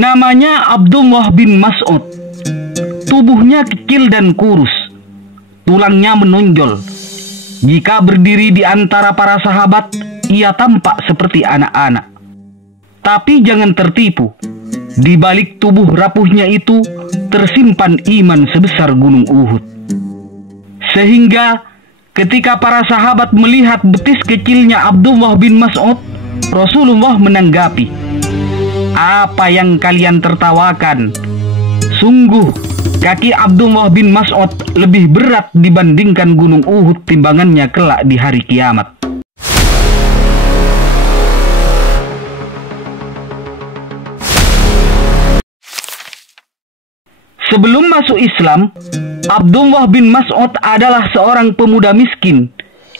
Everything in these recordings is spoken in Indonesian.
Namanya Abdullah bin Mas'ud. Tubuhnya kecil dan kurus, tulangnya menonjol. Jika berdiri di antara para sahabat, ia tampak seperti anak-anak. Tapi jangan tertipu, di balik tubuh rapuhnya itu tersimpan iman sebesar gunung Uhud. Sehingga ketika para sahabat melihat betis kecilnya Abdullah bin Mas'ud, Rasulullah menanggapi, "Apa yang kalian tertawakan? Sungguh kaki Abdullah bin Mas'ud lebih berat dibandingkan gunung Uhud timbangannya kelak di hari kiamat." Sebelum masuk Islam, Abdullah bin Mas'ud adalah seorang pemuda miskin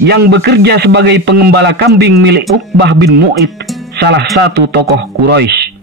yang bekerja sebagai pengembala kambing milik Uqbah bin Mu'id, salah satu tokoh Quraisy.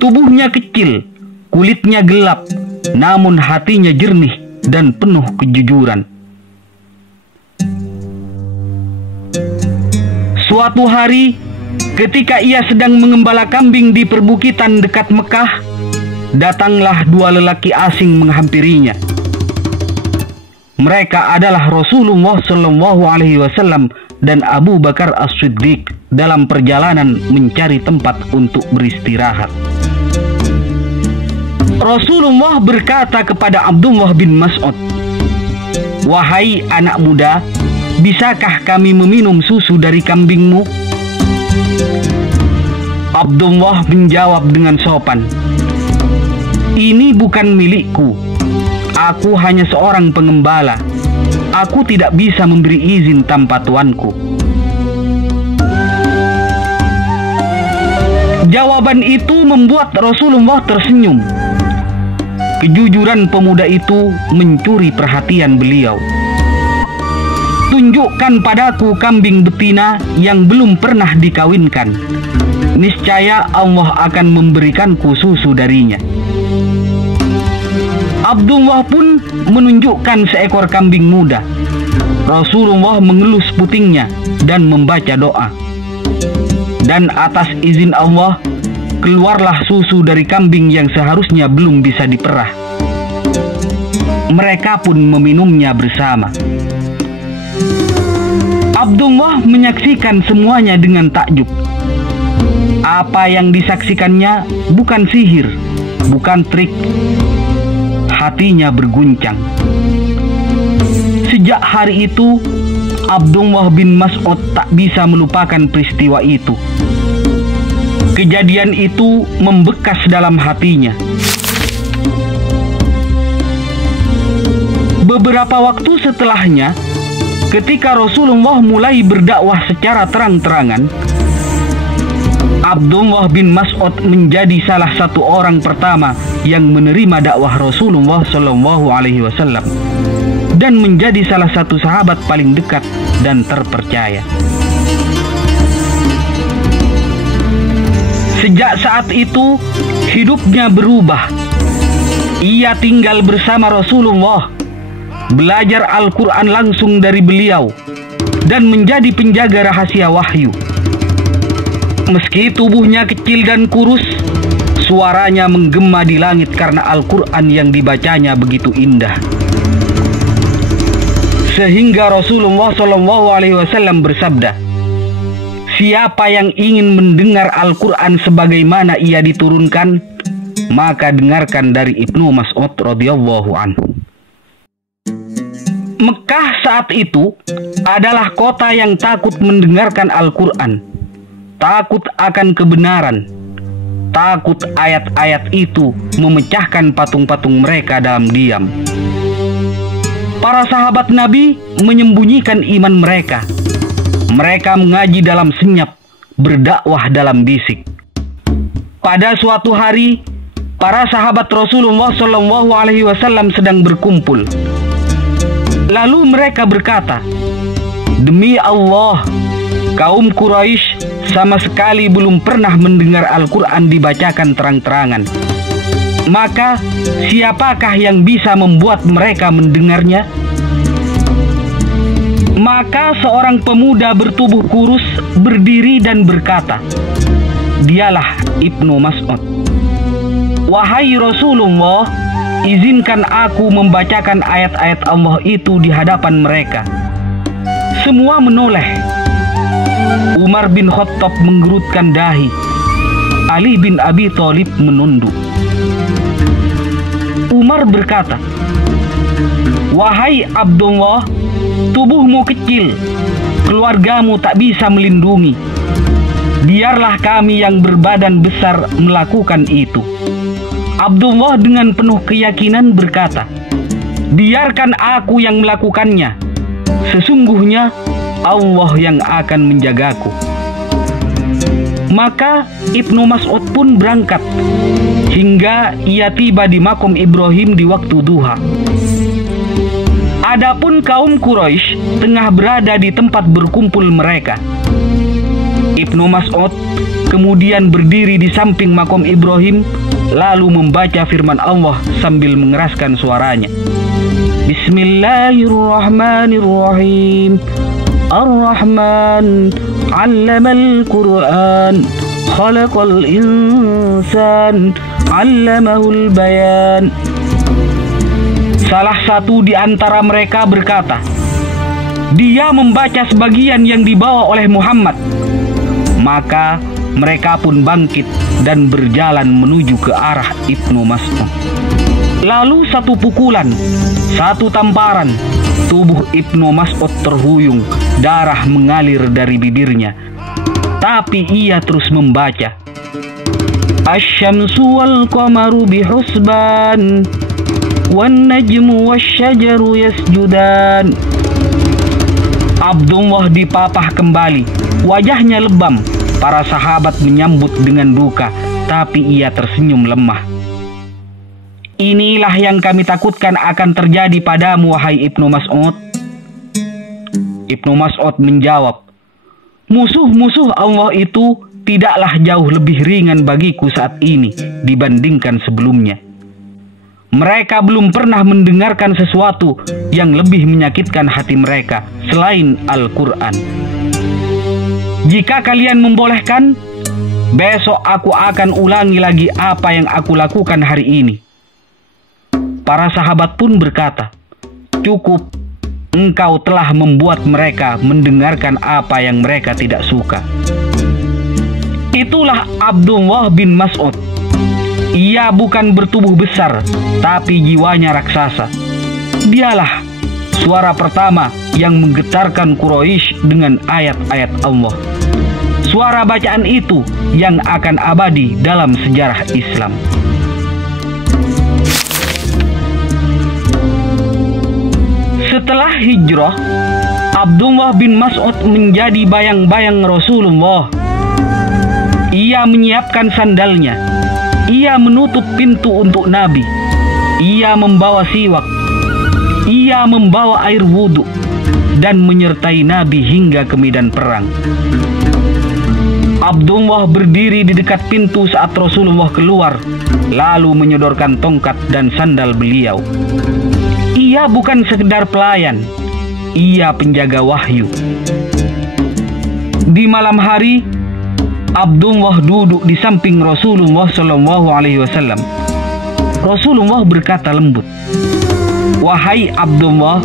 Tubuhnya kecil, kulitnya gelap, namun hatinya jernih dan penuh kejujuran. Suatu hari, ketika ia sedang mengembala kambing di perbukitan dekat Mekah, datanglah dua lelaki asing menghampirinya. Mereka adalah Rasulullah SAW dan Abu Bakar As-Siddiq dalam perjalanan mencari tempat untuk beristirahat. Rasulullah berkata kepada Abdullah bin Mas'ud, "Wahai anak muda, bisakah kami meminum susu dari kambingmu?" Abdullah menjawab dengan sopan, "Ini bukan milikku. Aku hanya seorang pengembala. Aku tidak bisa memberi izin tanpa tuanku." Jawaban itu membuat Rasulullah tersenyum. Kejujuran pemuda itu mencuri perhatian beliau. "Tunjukkan padaku kambing betina yang belum pernah dikawinkan. Niscaya Allah akan memberikanku susu darinya." Abdullah pun menunjukkan seekor kambing muda. Rasulullah mengelus putingnya dan membaca doa. Dan atas izin Allah, keluarlah susu dari kambing yang seharusnya belum bisa diperah. Mereka pun meminumnya bersama. Abdullah menyaksikan semuanya dengan takjub. Apa yang disaksikannya bukan sihir, bukan trik. Hatinya berguncang. Sejak hari itu, Abdullah bin Mas'ud tak bisa melupakan peristiwa itu. Kejadian itu membekas dalam hatinya. Beberapa waktu setelahnya, ketika Rasulullah mulai berdakwah secara terang-terangan, Abdullah bin Mas'ud menjadi salah satu orang pertama yang menerima dakwah Rasulullah SAW dan menjadi salah satu sahabat paling dekat dan terpercaya. Sejak saat itu, hidupnya berubah. Ia tinggal bersama Rasulullah, belajar Al-Quran langsung dari beliau, dan menjadi penjaga rahasia wahyu. Meski tubuhnya kecil dan kurus, suaranya menggema di langit karena Al-Quran yang dibacanya begitu indah. Sehingga Rasulullah SAW bersabda, "Siapa yang ingin mendengar Al-Quran sebagaimana ia diturunkan, maka dengarkan dari Ibnu Mas'ud radhiyallahu anhu." Mekah saat itu adalah kota yang takut mendengarkan Al-Quran, takut akan kebenaran, takut ayat-ayat itu memecahkan patung-patung mereka dalam diam. Para sahabat Nabi menyembunyikan iman mereka. Mereka mengaji dalam senyap, berdakwah dalam bisik. Pada suatu hari, para sahabat Rasulullah SAW sedang berkumpul. Lalu mereka berkata, "Demi Allah, kaum Quraisy sama sekali belum pernah mendengar Al-Quran dibacakan terang-terangan. Maka siapakah yang bisa membuat mereka mendengarnya?" Maka seorang pemuda bertubuh kurus berdiri dan berkata, Dialah Ibnu Mas'ud. Wahai Rasulullah, izinkan aku membacakan ayat-ayat Allah itu di hadapan mereka. Semua menoleh. Umar bin Khattab menggerutkan dahi. Ali bin Abi Thalib menunduk. Umar berkata, "Wahai Abdullah, tubuhmu kecil, keluargamu tak bisa melindungi. Biarlah kami yang berbadan besar melakukan itu." Abdullah dengan penuh keyakinan berkata, "Biarkan aku yang melakukannya. Sesungguhnya Allah yang akan menjagaku." Maka Ibnu Mas'ud pun berangkat hingga ia tiba di makom Ibrahim di waktu duha. Adapun kaum Quraisy tengah berada di tempat berkumpul mereka. Ibnu Mas'ud kemudian berdiri di samping makom Ibrahim lalu membaca firman Allah sambil mengeraskan suaranya. Bismillahirrahmanirrahim. Ar-Rahman 'allamal Qur'an, khalaqal insan, 'allamahul bayan. Salah satu di antara mereka berkata, "Dia membaca sebagian yang dibawa oleh Muhammad." Maka mereka pun bangkit dan berjalan menuju ke arah Ibnu Mas'ud. Lalu satu pukulan, satu tamparan, tubuh Ibnu Mas'ud terhuyung, darah mengalir dari bibirnya. Tapi ia terus membaca, "Asy-syamsu wal qamaru bihusban, wan najmu wasyajaru yasjudan." Abdullah dipapah kembali, wajahnya lebam. Para sahabat menyambut dengan duka, tapi ia tersenyum lemah. "Inilah yang kami takutkan akan terjadi padamu, wahai Ibnu Mas'ud." Ibnu Mas'ud menjawab, "Musuh-musuh Allah itu tidaklah jauh lebih ringan bagiku saat ini dibandingkan sebelumnya. Mereka belum pernah mendengarkan sesuatu yang lebih menyakitkan hati mereka selain Al-Quran. Jika kalian membolehkan, besok aku akan ulangi lagi apa yang aku lakukan hari ini." Para sahabat pun berkata, "Cukup, engkau telah membuat mereka mendengarkan apa yang mereka tidak suka." Itulah Abdullah bin Mas'ud. Ia bukan bertubuh besar, tapi jiwanya raksasa. Dialah suara pertama yang menggetarkan Quraisy dengan ayat-ayat Allah. Suara bacaan itu yang akan abadi dalam sejarah Islam. Setelah hijrah, Abdullah bin Mas'ud menjadi bayang-bayang Rasulullah. Ia menyiapkan sandalnya. Ia menutup pintu untuk Nabi. Ia membawa siwak. Ia membawa air wudhu dan menyertai Nabi hingga ke medan perang. Abdullah berdiri di dekat pintu saat Rasulullah keluar, lalu menyodorkan tongkat dan sandal beliau. Ia bukan sekedar pelayan, ia penjaga wahyu. Di malam hari, Abdullah duduk di samping Rasulullah SAW. Rasulullah berkata lembut, "Wahai Abdullah,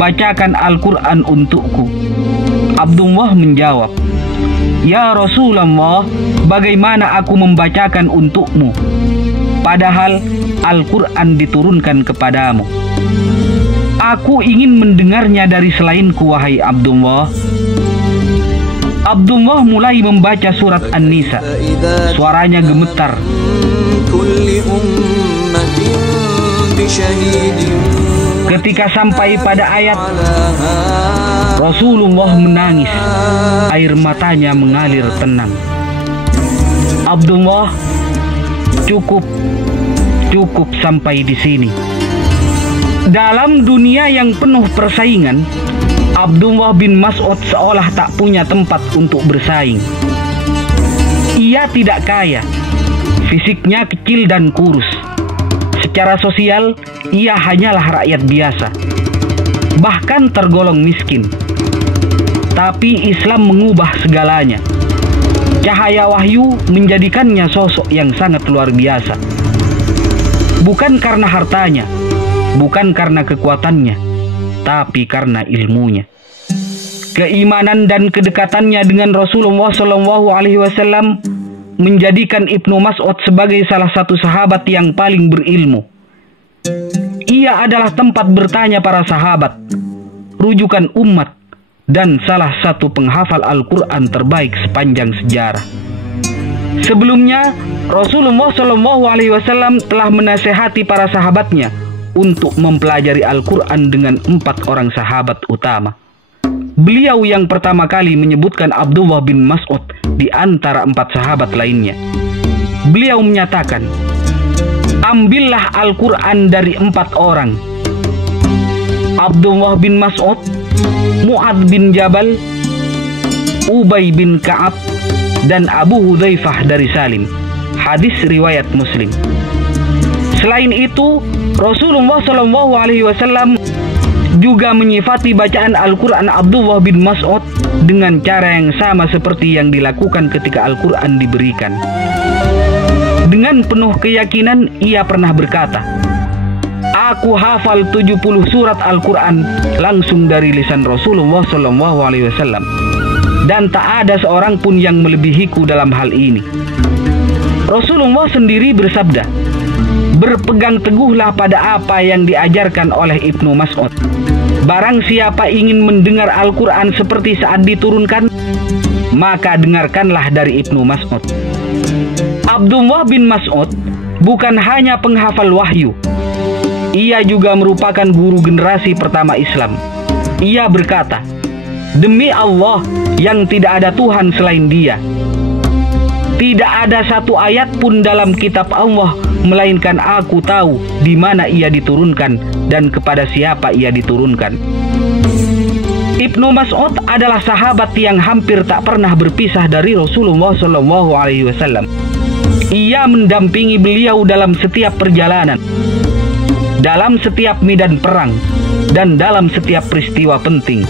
bacakan Al-Quran untukku." Abdullah menjawab, "Ya Rasulullah, bagaimana aku membacakan untukmu? Padahal Al-Quran diturunkan kepadamu. Aku ingin mendengarnya dari selainku, wahai Abdullah." Abdullah mulai membaca surat An-Nisa. Suaranya gemetar. Ketika sampai pada ayat, Rasulullah menangis. Air matanya mengalir tenang. "Abdullah, cukup sampai di sini." Dalam dunia yang penuh persaingan, Abdullah bin Mas'ud seolah tak punya tempat untuk bersaing. Ia tidak kaya, fisiknya kecil dan kurus. Secara sosial, ia hanyalah rakyat biasa, bahkan tergolong miskin. Tapi Islam mengubah segalanya. Cahaya wahyu menjadikannya sosok yang sangat luar biasa. Bukan karena hartanya, bukan karena kekuatannya, tapi karena ilmunya. Keimanan dan kedekatannya dengan Rasulullah SAW menjadikan Ibnu Mas'ud sebagai salah satu sahabat yang paling berilmu. Ia adalah tempat bertanya para sahabat, rujukan umat, dan salah satu penghafal Al-Quran terbaik sepanjang sejarah. Sebelumnya, Rasulullah SAW telah menasehati para sahabatnya untuk mempelajari Al-Quran dengan 4 orang sahabat utama. Beliau yang pertama kali menyebutkan Abdullah bin Mas'ud di antara 4 sahabat lainnya. Beliau menyatakan, ambillah Al-Quran dari 4 orang: Abdullah bin Mas'ud, Mu'adz bin Jabal, Ubay bin Ka'ab, dan Abu Hudzaifah dari Salim. Hadis riwayat Muslim. Selain itu, Rasulullah SAW juga menyifati bacaan Al-Quran Abdullah bin Mas'ud dengan cara yang sama seperti yang dilakukan ketika Al-Quran diberikan. Dengan penuh keyakinan, ia pernah berkata, "Aku hafal 70 surat Al-Quran langsung dari lisan Rasulullah SAW, dan tak ada seorang pun yang melebihiku dalam hal ini." Rasulullah sendiri bersabda, "Berpegang teguhlah pada apa yang diajarkan oleh Ibnu Mas'ud. Barang siapa ingin mendengar Al-Quran seperti saat diturunkan, maka dengarkanlah dari Ibnu Mas'ud." Abdullah bin Mas'ud bukan hanya penghafal wahyu, ia juga merupakan guru generasi pertama Islam. Ia berkata, "Demi Allah yang tidak ada Tuhan selain Dia, tidak ada satu ayat pun dalam kitab Allah melainkan aku tahu di mana ia diturunkan dan kepada siapa ia diturunkan." Ibnu Mas'ud adalah sahabat yang hampir tak pernah berpisah dari Rasulullah SAW. Ia mendampingi beliau dalam setiap perjalanan, dalam setiap medan perang, dan dalam setiap peristiwa penting.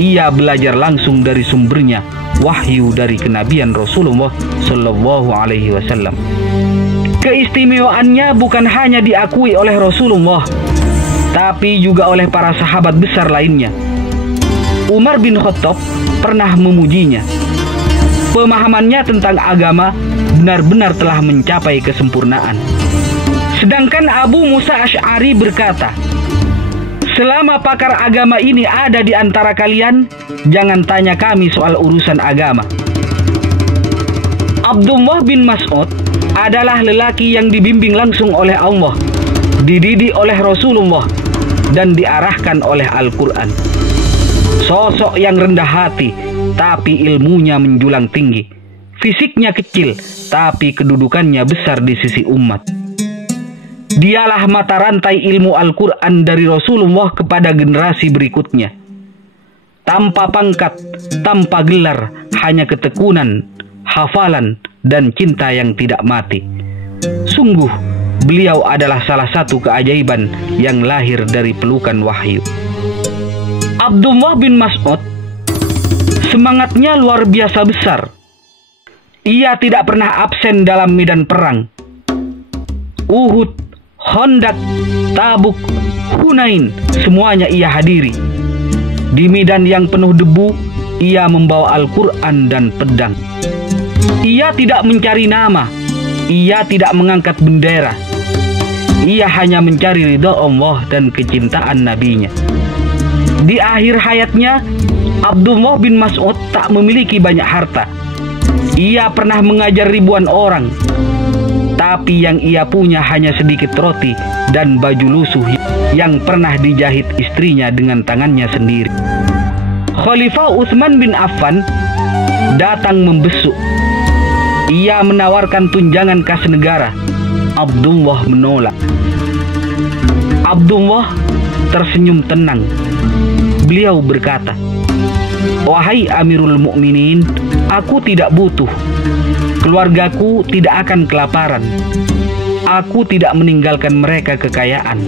Ia belajar langsung dari sumbernya, wahyu dari kenabian Rasulullah SAW. Keistimewaannya bukan hanya diakui oleh Rasulullah, tapi juga oleh para sahabat besar lainnya. Umar bin Khattab pernah memujinya. Pemahamannya tentang agama benar-benar telah mencapai kesempurnaan. Sedangkan Abu Musa Asy'ari berkata, "Selama pakar agama ini ada di antara kalian, jangan tanya kami soal urusan agama." Abdullah bin Mas'ud adalah lelaki yang dibimbing langsung oleh Allah, dididik oleh Rasulullah, dan diarahkan oleh Al-Quran. Sosok yang rendah hati, tapi ilmunya menjulang tinggi. Fisiknya kecil, tapi kedudukannya besar di sisi umat. Dialah mata rantai ilmu Al-Quran dari Rasulullah kepada generasi berikutnya. Tanpa pangkat, tanpa gelar, hanya ketekunan, hafalan, dan cinta yang tidak mati. Sungguh, beliau adalah salah satu keajaiban yang lahir dari pelukan wahyu. Abdullah bin Mas'ud, semangatnya luar biasa besar. Ia tidak pernah absen dalam medan perang. Uhud, Khandaq, Tabuk, Hunain, semuanya ia hadiri. Di medan yang penuh debu, ia membawa Al-Quran dan pedang. Ia tidak mencari nama, ia tidak mengangkat bendera. Ia hanya mencari ridha Allah dan kecintaan Nabi-Nya. Di akhir hayatnya, Abdullah bin Mas'ud tak memiliki banyak harta. Ia pernah mengajar ribuan orang, tapi yang ia punya hanya sedikit roti dan baju lusuh yang pernah dijahit istrinya dengan tangannya sendiri. Khalifah Utsman bin Affan datang membesuk. Ia menawarkan tunjangan kas negara. Abdullah menolak. Abdullah tersenyum tenang. Beliau berkata, "Wahai Amirul Mukminin, aku tidak butuh. Keluargaku tidak akan kelaparan. Aku tidak meninggalkan mereka kekayaan,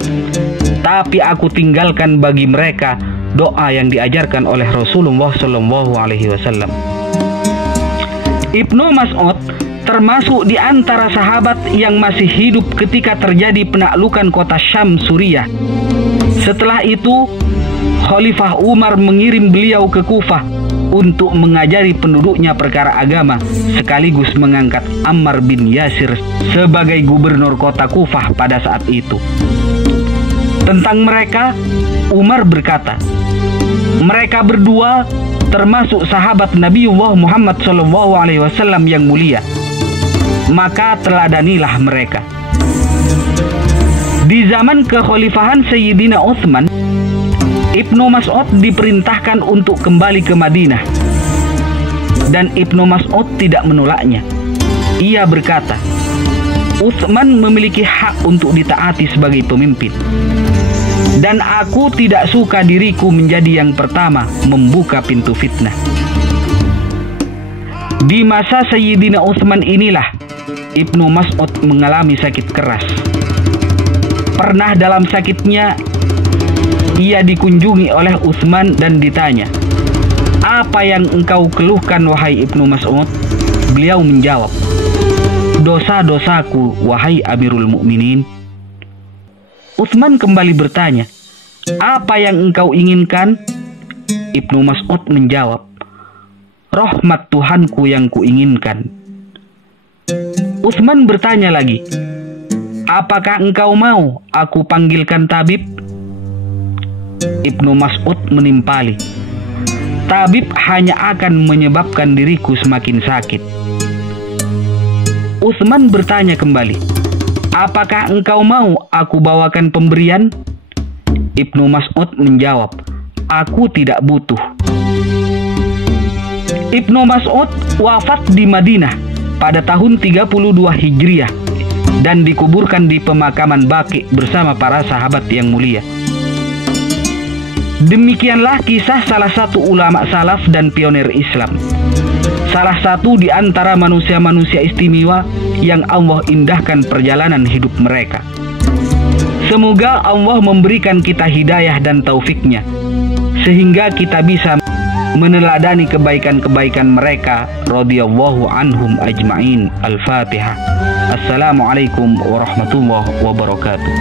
tapi aku tinggalkan bagi mereka doa yang diajarkan oleh Rasulullah SAW." Ibnu Mas'ud termasuk di antara sahabat yang masih hidup ketika terjadi penaklukan kota Syam Suriah. Setelah itu, Khalifah Umar mengirim beliau ke Kufah untuk mengajari penduduknya perkara agama, sekaligus mengangkat Ammar bin Yasir sebagai gubernur kota Kufah pada saat itu. Tentang mereka, Umar berkata, mereka berdua termasuk sahabat Nabiullah Muhammad SAW yang mulia, maka teladanilah mereka. Di zaman kekhalifahan Sayyidina Utsman, Ibnu Mas'ud diperintahkan untuk kembali ke Madinah, dan Ibnu Mas'ud tidak menolaknya. Ia berkata, Utsman memiliki hak untuk ditaati sebagai pemimpin, dan aku tidak suka diriku menjadi yang pertama membuka pintu fitnah. Di masa Sayyidina Utsman inilah Ibnu Mas'ud mengalami sakit keras. Pernah dalam sakitnya, ia dikunjungi oleh Utsman dan ditanya, "Apa yang engkau keluhkan wahai Ibnu Mas'ud?" Beliau menjawab, "Dosa-dosaku wahai Amirul Mukminin." Utsman kembali bertanya, "Apa yang engkau inginkan?" Ibnu Mas'ud menjawab, "Rahmat Tuhanku yang kuinginkan." Utsman bertanya lagi, "Apakah engkau mau aku panggilkan tabib?" Ibnu Mas'ud menimpali, "Tabib hanya akan menyebabkan diriku semakin sakit." Utsman bertanya kembali, "Apakah engkau mau aku bawakan pemberian?" Ibnu Mas'ud menjawab, "Aku tidak butuh." Ibnu Mas'ud wafat di Madinah pada tahun 32 Hijriah dan dikuburkan di pemakaman Baqi bersama para sahabat yang mulia. Demikianlah kisah salah satu ulama salaf dan pionir Islam, salah satu di antara manusia-manusia istimewa yang Allah indahkan perjalanan hidup mereka. Semoga Allah memberikan kita hidayah dan taufiknya, sehingga kita bisa meneladani kebaikan-kebaikan mereka radhiyallahu anhum ajma'in. Al-Fatihah. Assalamualaikum warahmatullahi wabarakatuh.